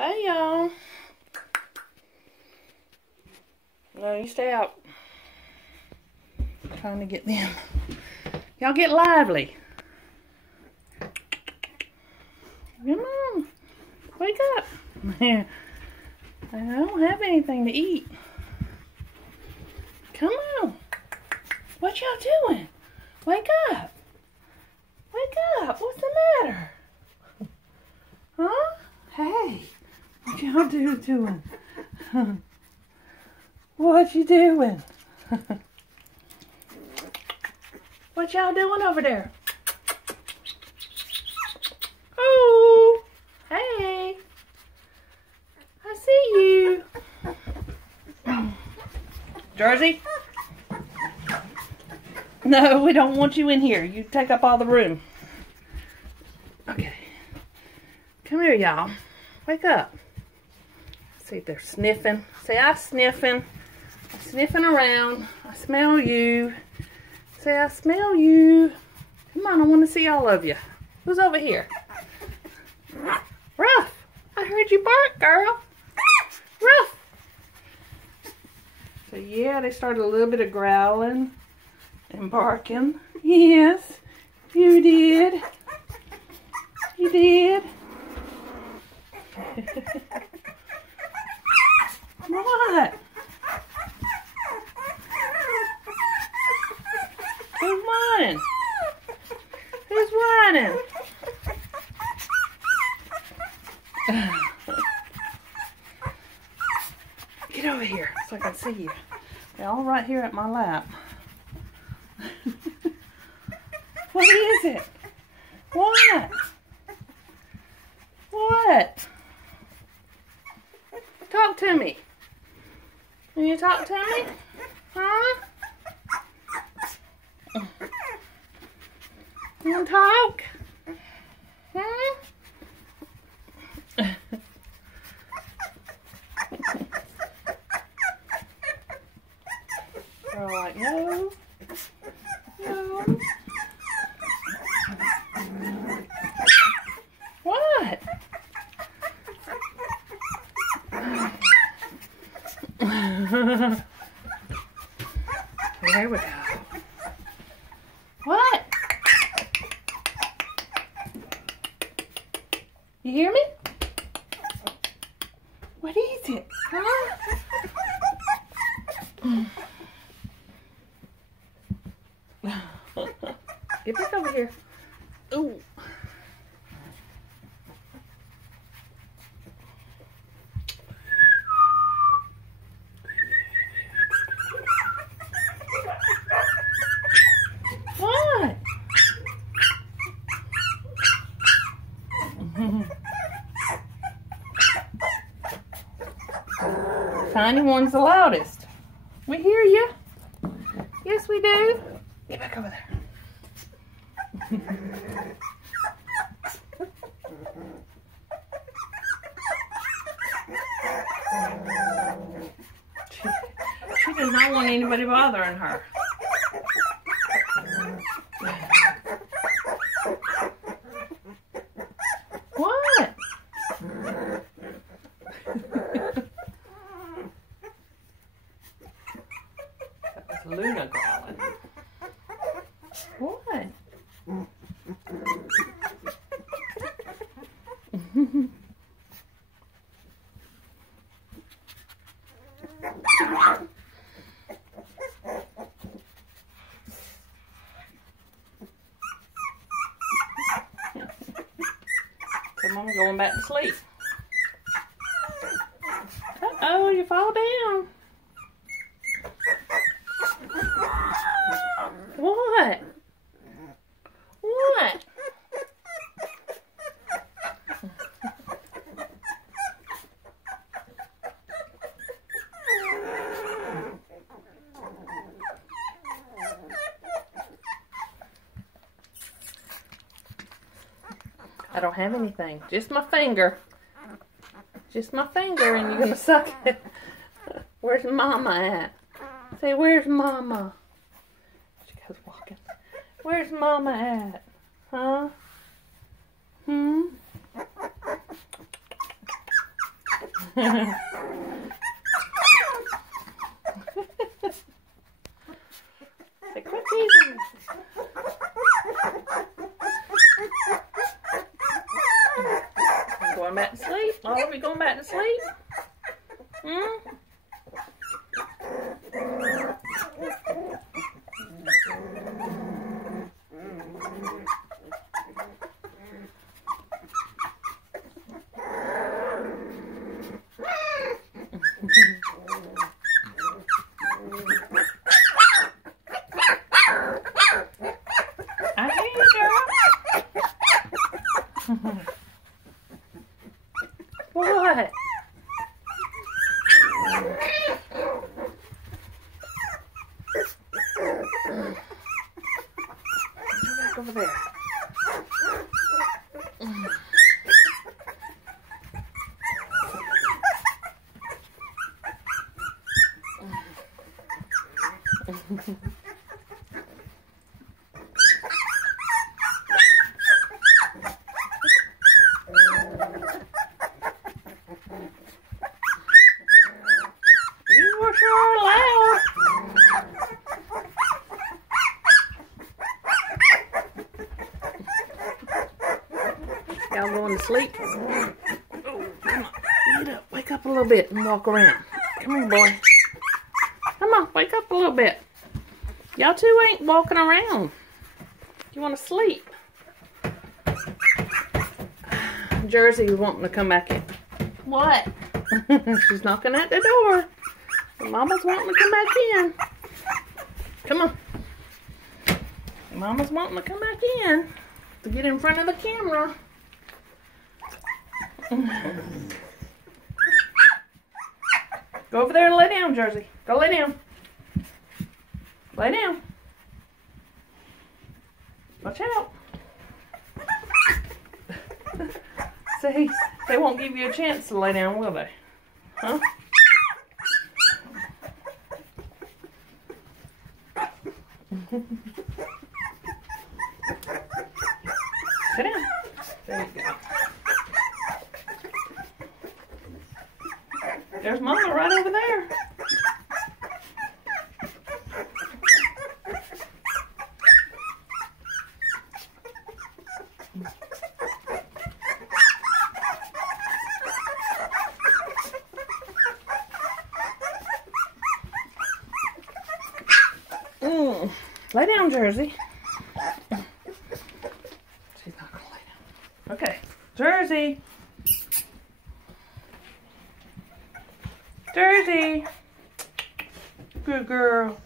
Hey, y'all. No, you stay out. I'm trying to get them. Y'all get lively. Come on. Wake up. Man, I don't have anything to eat. Come on. What y'all doing? Wake up. Wake up. What's the matter? Huh? Hey. What y'all doing? What you doing? What y'all doing over there? Oh, hey. I see you. Jersey? No, we don't want you in here. You take up all the room. Okay. Come here, y'all. Wake up. See, they're sniffing. Say, I'm sniffing. I'm sniffing around. I smell you. Say, I smell you. Come on, I want to see all of you. Who's over here? Ruff. I heard you bark, girl. Ruff. So, yeah, they started a little bit of growling and barking. Yes, you did. You did. What? Who's whining? Who's whining? Get over here so I can see you. They're all right here at my lap. What is it? What? What? Talk to me. Can you talk to me? Huh? You want to talk? Hmm? They're all like, no. No. What? There we go. What? You hear me? What is it? Huh? Get back over here. Ooh. What? Tiny one's the loudest. We hear you. Yes, we do. Get back over there. She does not want anybody bothering her. What? That was Luna growling. What? Come on, going back to sleep. Uh-oh, you fall down. What? What? I don't have anything. Just my finger. Just my finger, and you're gonna suck it. Where's Mama at? Say, where's Mama? She goes walking. Where's Mama at? Huh? Say, quit teasing. Going back to sleep? Oh, are we going back to sleep? Hmm? I hear you, girl. What? Go back over there. You were sure loud. Y'all going to sleep? Oh, come on. Get up. Wake up a little bit and walk around. Come here, boy. Come on. Wake up a little bit. Y'all two ain't walking around. You want to sleep? Jersey's wanting to come back in. What? She's knocking at the door. Mama's wanting to come back in. Come on. Mama's wanting to come back in to get in front of the camera. Go over there and lay down, Jersey. Go lay down. Lay down. Watch out. See, they won't give you a chance to lay down, will they? Huh? Sit down. There you go. There's Mama right over there. Lay down, Jersey. She's not gonna lay down. Okay, Jersey. Jersey. Good girl.